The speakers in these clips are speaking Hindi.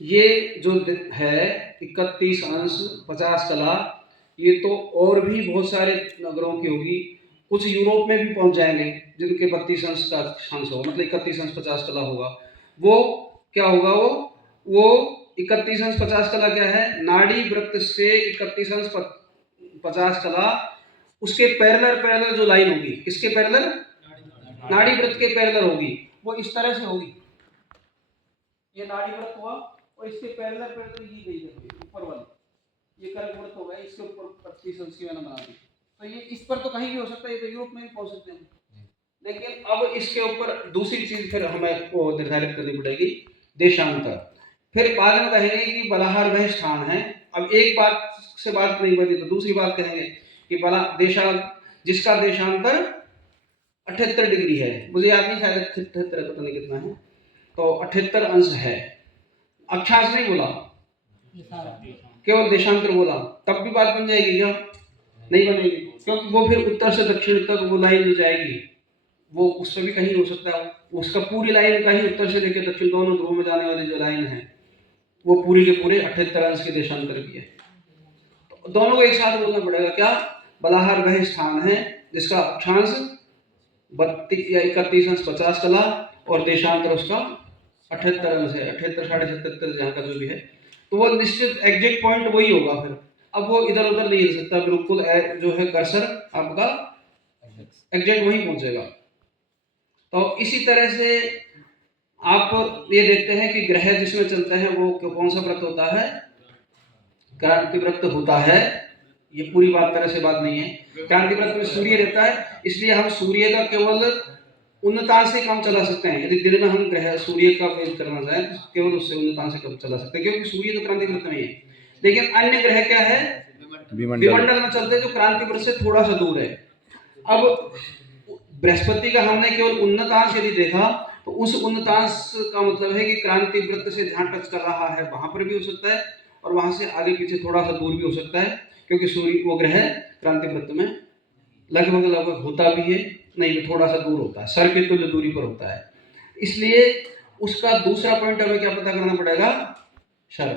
ये जो है 31 अंश 50 कला, ये तो और भी बहुत सारे नगरों की होगी। कुछ यूरोप में भी पहुंच जाएंगे जिनके 32 अंश का अक्षांश होगा, मतलब 31 अंश 50 कला होगा। वो क्या होगा, वो 31 अंश 50 कला क्या है, नाड़ी वृत्त से 31 अंश 50 कला, उसके पैरेलल जो लाइन होगी, किसके पैरेलल, नाड़ी वृत्त के पैरेलल होगी, वो इस तरह से होगी। ये नाड़ी वृत्त हुआ और इसके पैरेलल ये गई है ऊपर वाली, ये कर्क वृत्त होगा, इसके ऊपर 25 अंश की मैंने बना दी। तो ये इस पर तो कहीं भी हो सकता है, ये तो यूरोप में भी पहुंच सकते हैं। लेकिन अब इसके ऊपर दूसरी चीज फिर हमें को निर्धारित करनी पड़ेगी, देशांतर। फिर बाद में कहेंगे कि बलाहार वह स्थान है। अब एक बात से बात नहीं बनी तो दूसरी बात कहेंगे कि जिसका देशांतर 78 डिग्री है, मुझे याद नहीं, शायद 78 पता नहीं कितना है, तो 78 अंश है। अक्षांश नहीं बोला, केवल देशांतर बोला, तब भी बात बन जाएगी क्या, नहीं बनेगी, क्योंकि वो फिर उत्तर से दक्षिण तक वो लाइन जो जाएगी वो उससे भी कहीं हो सकता है, उसका पूरी लाइन का ही उत्तर से लेकर दक्षिण दोनों ध्रुवों में जाने वाली जो लाइन है वो पूरी के पूरे 78 अंश के देशांतर की है। तो दोनों को एक साथ बोलना पड़ेगा, क्या, बलाहार वह स्थान है जिसका अक्षांश 32 या 31 अंश 50 कला और देशांतर उसका 78 अंश है, 78 77.5 जहाँ का जो भी है, तो वो निश्चित एग्जैक्ट पॉइंट वही होगा। फिर अब वो इधर उधर नहीं हो सकता, बिल्कुल जो है कर्सर आपका एग्जैक्ट वहीं पहुंचेगा। तो इसी तरह से आप ये देखते हैं कि ग्रह जिसमें चलते हैं वो कौन सा व्रत होता है, क्रांति व्रत होता है। ये पूरी बात तरह से बात नहीं है। क्रांति व्रत में सूर्य रहता है, इसलिए हम सूर्य का केवल उन्नतांश से कम चला सकते हैं। यदि दिन में हम ग्रह सूर्य का वेद करना चाहें तो केवल उससे उन्नतांश से कम चला सकते हैं, क्योंकि सूर्य तो क्रांति व्रत में ही है। लेकिन अन्य ग्रह क्या है, विमंडल में चलते हैं जो क्रांति व्रत से थोड़ा सा दूर है। अब बृहस्पति का हमने केवल उन्नतांश यदि देखा तो उस उन्नतांश का मतलब है कि क्रांति वृत्त से जहां टच कर रहा है वहां पर भी हो सकता है और वहां से आगे पीछे थोड़ा सा दूर भी हो सकता है, क्योंकि सूर्य वो ग्रह क्रांति वृत्त में लगभग लगभग होता भी है, नहीं थोड़ा सा दूर होता है, सर के तुल्य दूरी पर होता है। इसलिए उसका दूसरा पॉइंट हमें क्या पता करना पड़ेगा, शर।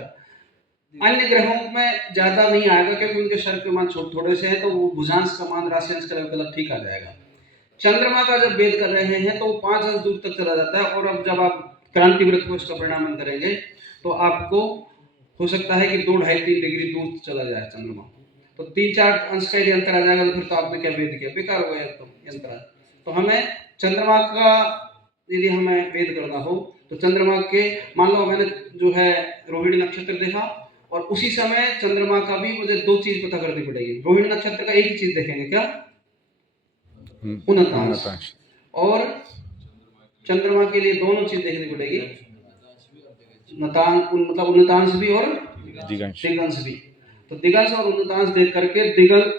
अन्य ग्रहों में ज्यादा नहीं आएगा क्योंकि उनके शर के मान थोड़े से है, तो वो भुजांश का मान राशियांश का लेवल ठीक आ जाएगा। चंद्रमा का जब वेद कर रहे हैं तो 5 अंश दूर तक चला जाता है, और अब जब आप क्रांति वृत्त को इसका परिणाम करेंगे तो आपको हो सकता है कि 2-2.5-3 डिग्री दूर चला जाए चंद्रमा। तो 3-4 अंश का यदि अंतर आ जाएगा तो फिर तो आपने क्या वेद किया, बेकार हो गया तो यंत्र। तो हमें चंद्रमा का यदि हमें वेद करना हो तो चंद्रमा के, मान लो मैंने जो है रोहिणी नक्षत्र देखा और उसी समय चंद्रमा का भी मुझे 2 चीज पता करनी पड़ेगी। रोहिणी नक्षत्र का एक ही चीज देखेंगे, क्या, उन्नतांश, और चंद्रमा के लिए दोनों चीज देखनी पड़ेगी, मतलब उन्नतांश भी और दिगंश भी। तो दिगंश और उन्नतांश देख करके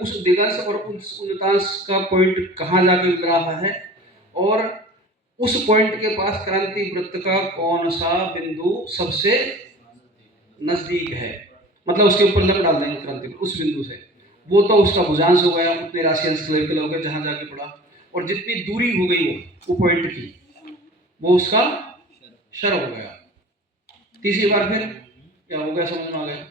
उस दिगंश और उस उन्नतांश का पॉइंट कहाँ जाके मिल रहा है और उस पॉइंट के पास क्रांति वृत्त का कौन सा बिंदु सबसे नजदीक है, मतलब उसके ऊपर लग डाल देंगे क्रांति उस बिंदु से, वो तो उसका भुजांश हो गया, उतने राशियांश लेवल हो गए जहां जाके पड़ा, और जितनी दूरी हो गई वो पॉइंट की वो उसका शर हो गया। तीसरी बार फिर क्या हो गया, समझ में आ गया।